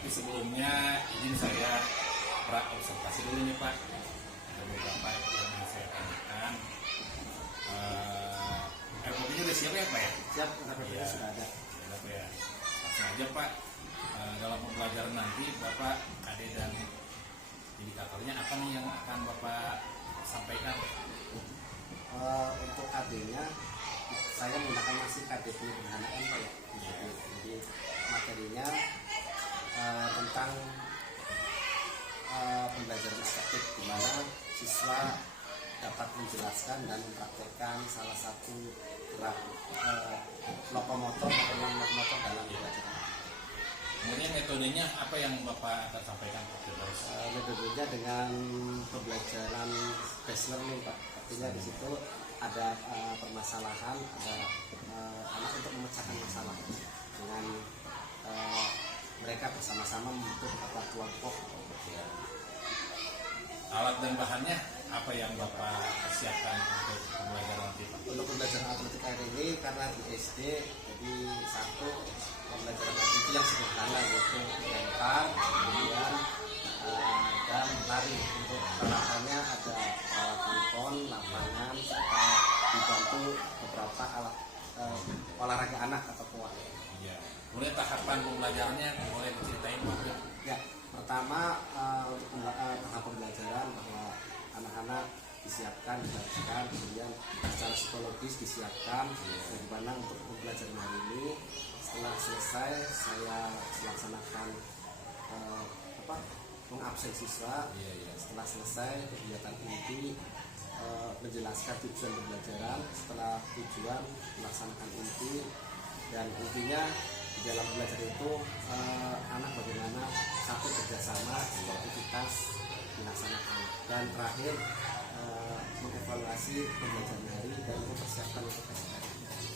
Tapi sebelumnya izin saya observasi dulu nih Pak. Ada beberapa yang saya tanyakan. Air putihnya udah siap ya Pak ya? Siap, air putihnya sudah ada. Sudah Pak ya. Langsung aja Pak. Dalam pembelajaran nanti Bapak, Adik dan indikatornya apa nih yang akan Bapak sampaikan? Untuk KD-nya saya menggunakan masih KD penyederhanaan Pak ya. Jadi materinya tentang pembelajaran estetik, di mana siswa dapat menjelaskan dan mempraktekkan salah satu gerak lokomotor atau non-lokomotor dalam pembelajaran. Kemudian metodenya apa yang Bapak akan sampaikan? Metodenya dengan pembelajaran based learning Pak. Artinya di situ ada permasalahan, ada anak untuk memecahkan masalah dengan mereka bersama-sama membentuk kelompok. Alat dan bahannya apa yang Bapak siapkan untuk pembelajaran nanti Pak? Untuk pembelajaran atletik hari ini karena di SD, jadi satu pembelajaran atletik yang sederhana yaitu lempar, kemudian dan lari. Untuk peralatannya ada peralatan pon, lapangan, serta dibantu beberapa alat olahraga anak atau POA. Iya. Kemudian tahapan pembelajarannya boleh diceritain Pak? Ya, pertama untuk tahap pembelajaran bahwa anak-anak disiapkan, dibacakan, kemudian secara psikologis disiapkan bagaimana untuk pembelajaran hari ini. Setelah selesai saya melaksanakan mengabsen siswa. Setelah selesai kegiatan inti menjelaskan tujuan pembelajaran. Setelah tujuan melaksanakan inti, dan intinya di dalam belajar itu anak bagaimana satu kerjasama, sportivitas dilaksanakan, dan terakhir mengevaluasi pembelajaran hari dan mempersiapkan untuk SPM.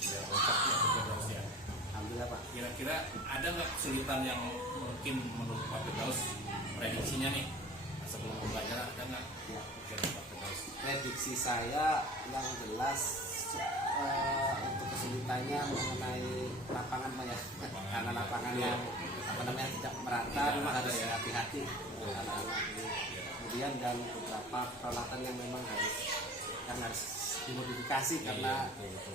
Ya, lengkapnya Firdaus ya. Alhamdulillah Pak. Kira-kira ada nggak kesulitan yang mungkin menurut Pak Firdaus prediksinya nih sebelum pembelajaran, ada nggak? Ya. Kira Pak Firdaus. Prediksi saya yang jelas untuk kesulitannya mengenai lapangan Pak ya, karena lapangan yang tidak merata, memang harus hati-hati anak-anak ini. Kemudian dan beberapa peralatan yang memang harus dimodifikasi karena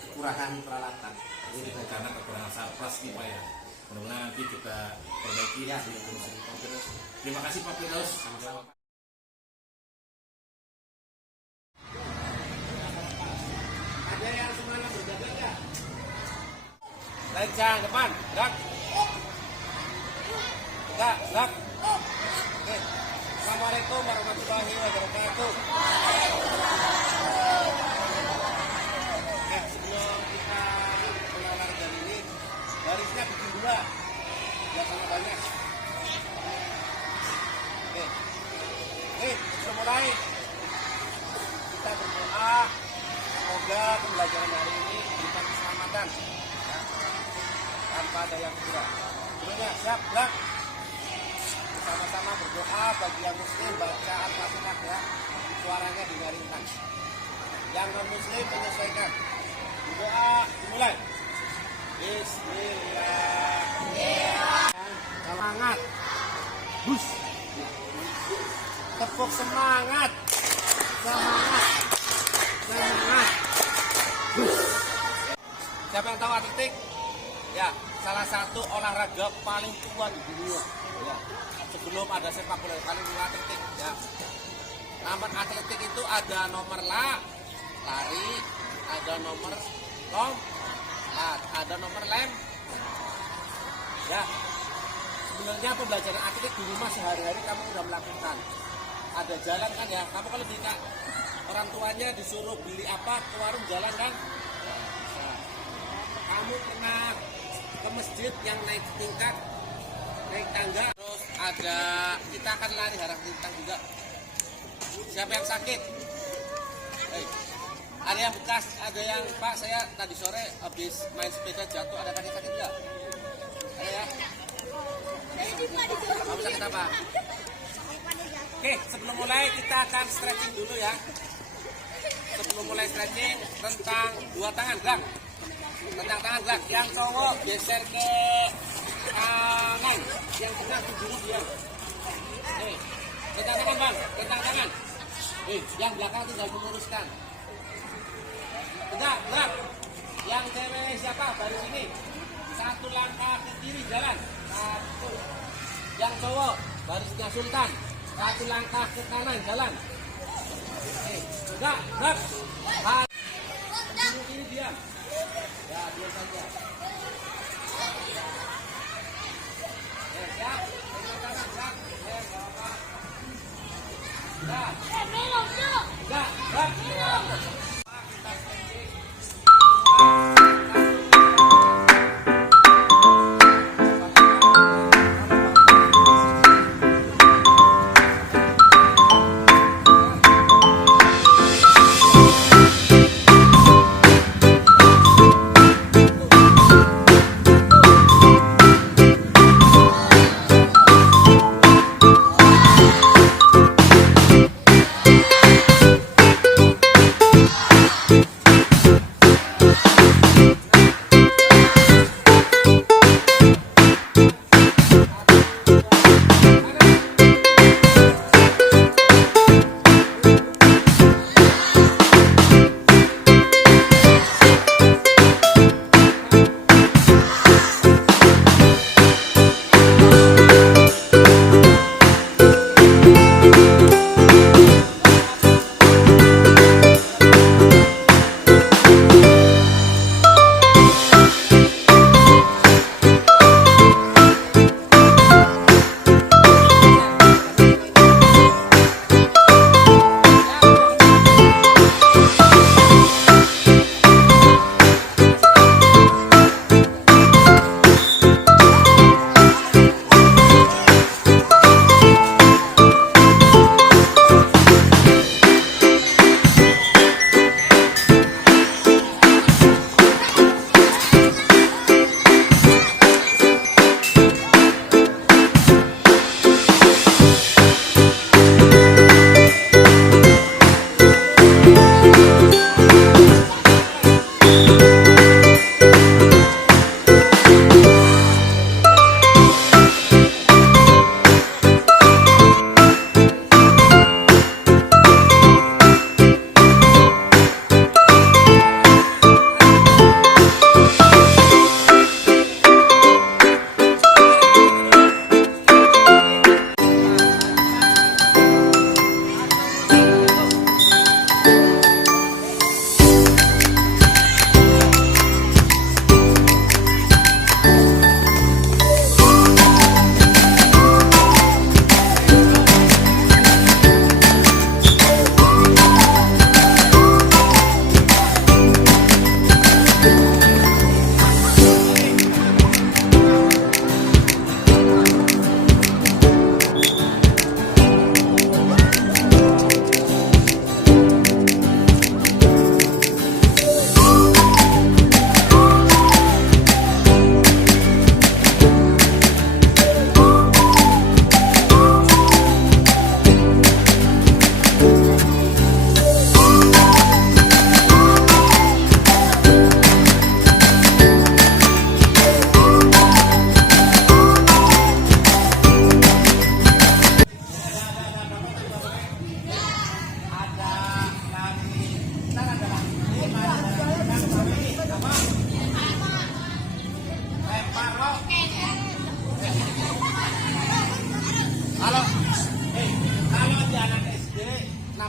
kekurangan peralatan. Ini karena kekurangan sarpras nih Pak ya. Mudah-mudahan nanti kita perbaiki ya. Terima kasih Pak Firdaus. Sama-sama. Ada yang semalam berjaga ya? Lencang depan, gerak. Gerak. Oke. Assalamualaikum warahmatullahi wabarakatuh. Ya, sebelum kita mulai olahraga ini, barisnya bikin dua, biasanya banyak. Oke. Sebelum mulai, kita berdoa semoga pembelajaran hari ini diberikan keselamatan, ya, tanpa ada yang kurang. Sebelumnya siap, gerak. Sama-sama berdoa bagi yang muslim baca Al-Fatihah ya, suaranya dengarkan. Yang non muslim menyesuaikan. Doa dimulai. Bismillah. Semangat. Bus. Tepuk semangat. Semangat. Bus. Siapa yang tahu atletik? Ya, salah satu olahraga paling tua di dunia. Ya. Sebelum ada sepak bola, paling tua atletik. Ya. Nomor atletik itu ada nomor lari, ada nomor lompat, ada nomor lem. Ya. Sebenarnya pembelajaran atletik di rumah sehari-hari kamu sudah melakukan. Ada jalan kan ya, kamu kalau bisa orang tuanya disuruh beli apa ke warung jalan kan? Bisa. Kamu pernah ke masjid yang naik tingkat, naik tangga, terus ada kita akan lari harang rintang juga. Siapa yang sakit? Ada yang bekas, ada yang Pak saya tadi sore habis main sepeda jatuh, ada kaki sakit nggak? Ada ya? Kamu sakit apa? Oke, sebelum mulai kita akan stretching dulu ya. Sebelum mulai stretching, rentang dua tangan, gerak. Rentang tangan, gerak. Yang cowok geser ke kanan. Yang tengah berdiri diam. Tentang tangan bang, tentang tangan. Yang belakang tinggal meluruskan. Tegak, tegak. Yang cewek siapa? Baris ini. Satu langkah ke kiri jalan. Satu. Yang cowok barisnya Sultan. Satu langkah ke kanan jalan. Tegak, tegak. Kiri diam. Ya, diam saja. Siap. Tengok kanan, siap. Bapak. Tegak. Tegak, tegak.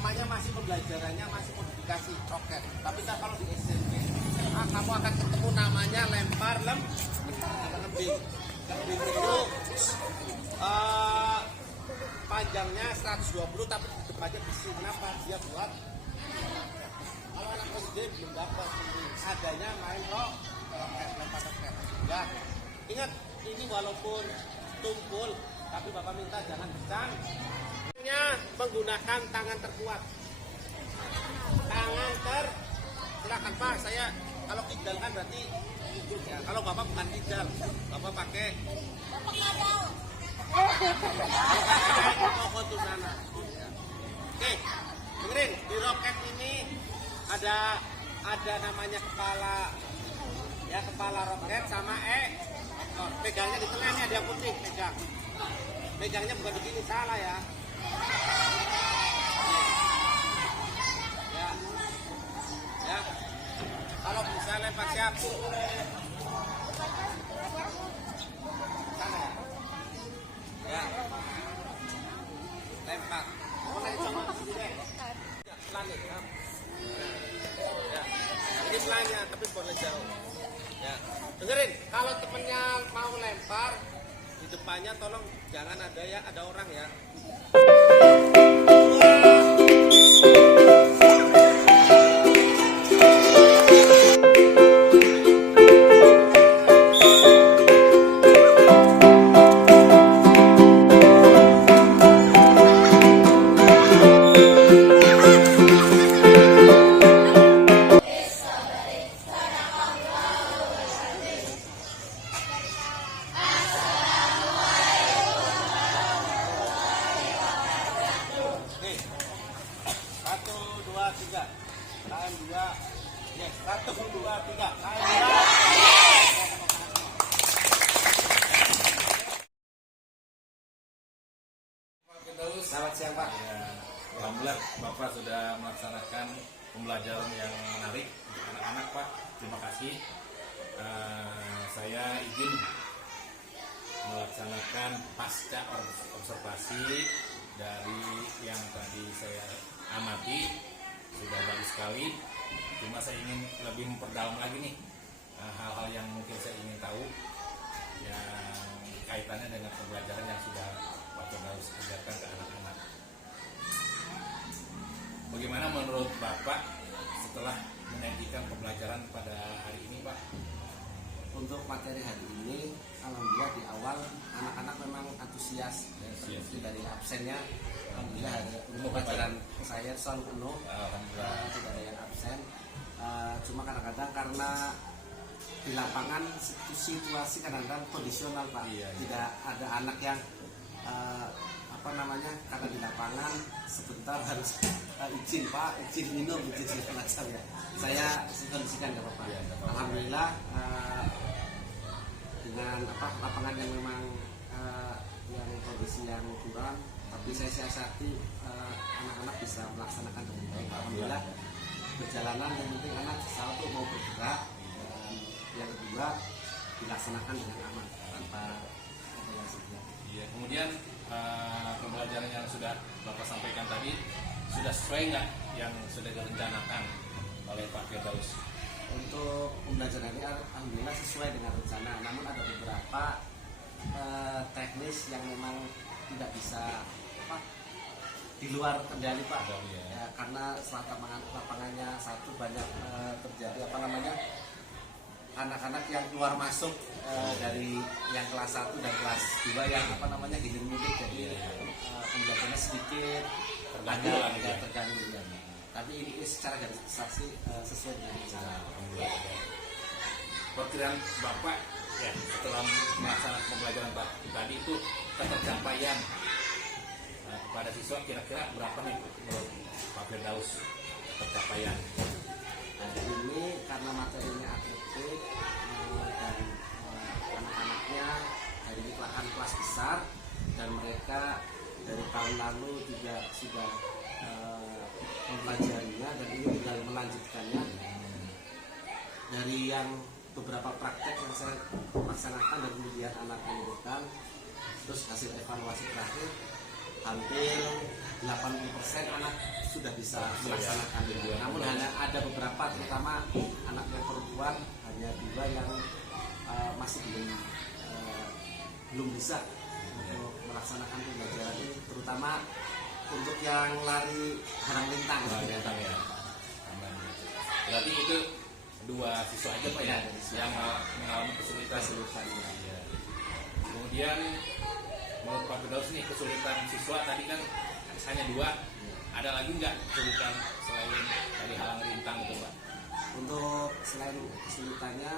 namanya masih pembelajarannya masih modifikasi roket. Tapi kalau di SMP SMA kamu akan ketemu namanya lempar lembing. Lembing itu panjangnya 120 tapi di depannya besi. Kenapa? Dia buat kalau anak SD belum dapat adanya main roket, lempar roket. Ya, ingat ini walaupun tumpul tapi Bapak minta jangan kencang. Menggunakan tangan terkuat. Silakan Pak, saya kalau kidal kan berarti ya, kalau Bapak bukan kidal, Bapak pakai tunana. Oke, dengerin di roket ini ada namanya kepala roket sama Pegangnya di tengah nih ada yang putih, pegang. Pegangnya bukan begini, salah ya. Ya. Ya. Kalau bisa lempar siap. Sana ya. Ya. Lempar. Ya, pelan nih. Ya. Ya. Ini pelannya, tapi boleh jauh. Ya, dengerin, kalau temennya mau lempar di depannya tolong jangan ada orang ya. Nih, 1, 2, 3, KM 2, yes, 1, 2, 3, KM 2. Selamat siang Pak. Ya, alhamdulillah Bapak sudah melaksanakan pembelajaran yang menarik untuk anak-anak Pak. Terima kasih. Saya izin melaksanakan pasca observasi dari yang tadi saya amati sudah bagus sekali. Cuma saya ingin lebih memperdalam lagi nih hal-hal yang mungkin saya ingin tahu yang kaitannya dengan pembelajaran yang sudah Pak Firdaus ajarkan ke anak-anak. Bagaimana menurut Bapak setelah menyajikan pembelajaran pada hari ini, Pak? Untuk materi hari ini, alhamdulillah di awal anak-anak memang antusias. Dari absennya, alhamdulillah ada untuk pelajaran saya selalu penuh. Alhamdulillah. Tidak ada yang absen. Cuma kadang-kadang karena di lapangan situasi kadang-kadang kondisional Pak. Tidak ada anak yang karena di lapangan sebentar harus izin Pak, izin minum, izin segala macam ya. Saya kondisikan ke Bapak. Alhamdulillah dengan lapangan yang memang yang kondisi yang kurang, tapi saya siasati anak-anak bisa melaksanakan dengan baik. Alhamdulillah perjalanan yang penting anak satu mau bergerak, dan yang kedua dilaksanakan dengan aman tanpa ada yang sedia. Iya. Kemudian pembelajaran yang sudah Bapak sampaikan tadi sudah sesuai nggak yang sudah direncanakan oleh Pak Firdaus? Untuk pembelajaran ini alhamdulillah sesuai dengan rencana, namun ada beberapa teknis yang memang tidak bisa di luar kendali Pak. Ya, karena lapangannya satu banyak terjadi anak-anak yang keluar masuk dari yang kelas 1 dan kelas 2 yang hilir mudik, jadi pembelajarannya sedikit terganggu ya. Tapi ini secara garis besar sih sesuai dengan rencana. Perkiraan Bapak ya setelah melaksanakan pembelajaran tadi itu ketercapaian kepada siswa kira-kira berapa nih menurut Pak Firdaus ketercapaian? Nah, ini karena materinya atletik dan anak-anaknya hari ini kelas besar dan mereka dari tahun lalu juga sudah mempelajarinya dan ini tinggal melanjutkannya. Dari yang beberapa praktek yang saya laksanakan dan kemudian anak menunjukkan, terus hasil evaluasi terakhir hampir 80% anak sudah bisa melaksanakan. Namun hanya ada beberapa, terutama anak yang perempuan, hanya 2 yang masih belum bisa untuk melaksanakan pembelajaran ini, terutama untuk yang lari harang lintang. Ya. Berarti itu 2 siswa aja Pak ya, yang mengalami kesulitan. Ya. Kemudian menurut Pak Firdaus nih kesulitan siswa tadi kan hanya 2. Ada lagi nggak kesulitan selain dari halang rintang itu Pak? Untuk selain kesulitannya,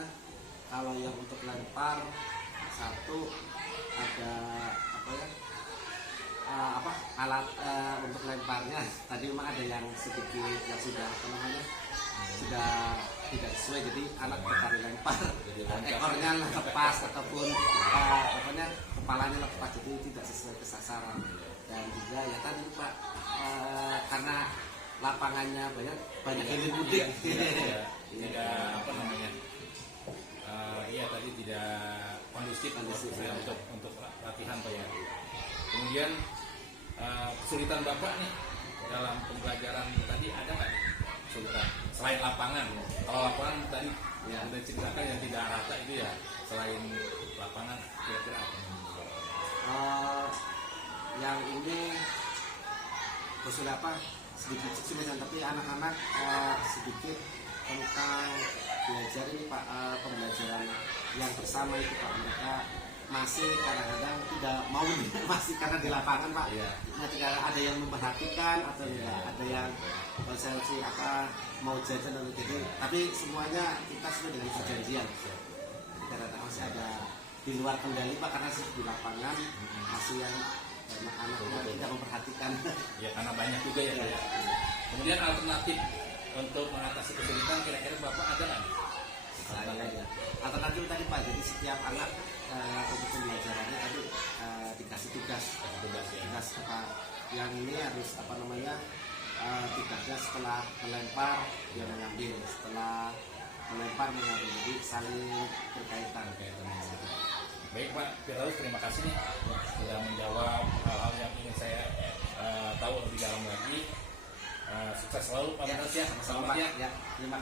kalau yang untuk lempar satu ada alat untuk lemparnya tadi memang ada yang sedikit yang sudah tidak sesuai, jadi anak bertari lempar, Jadi loncat. ekornya lepas ataupun pokoknya kepalanya lepas, jadi tidak sesuai ke sasaran. Dan juga ya tadi Pak, karena lapangannya banyak hilir mudik. Tidak apa namanya, iya tadi tidak kondusif Ya. untuk latihan Pak ya. Kemudian kesulitan Bapak nih dalam pembelajaran tadi ada nggak kesulitan selain lapangan? Kalau lapangan tadi Ya. udah ceritakan yang tidak rata itu ya, selain lapangan kira-kira apa? Yang ini kesulitan sedikit kesulitan, tapi anak-anak sedikit tentang belajar ini Pak, pembelajaran yang bersama itu Pak, mereka masih kadang-kadang tidak mau masih karena di lapangan Pak. Iya. Ketika ada yang memperhatikan atau enggak, ada yang konsumsi apa mau jajan atau jadi, tapi semuanya kita sudah dengan perjanjian. Kadang-kadang masih ada di luar kendali Pak, karena di lapangan masih yang anak-anaknya tidak memperhatikan. Ya karena banyak juga ya Pak ya. Kemudian alternatif untuk mengatasi kesulitan kira-kira Bapak ada nggak? Ya. Alternatif tadi Pak, jadi setiap anak untuk pembelajarannya tadi dikasih tugas apa yang ini harus apa namanya, tugasnya setelah melempar dia mengambil, setelah melempar mengambil, jadi saling berkaitan. Baik Pak Firdaus, terima kasih nih sudah menjawab hal-hal yang ingin saya tahu lebih dalam lagi. Sukses selalu Pak Firdaus ya. Sama-sama Pak. Ya, terima kasih.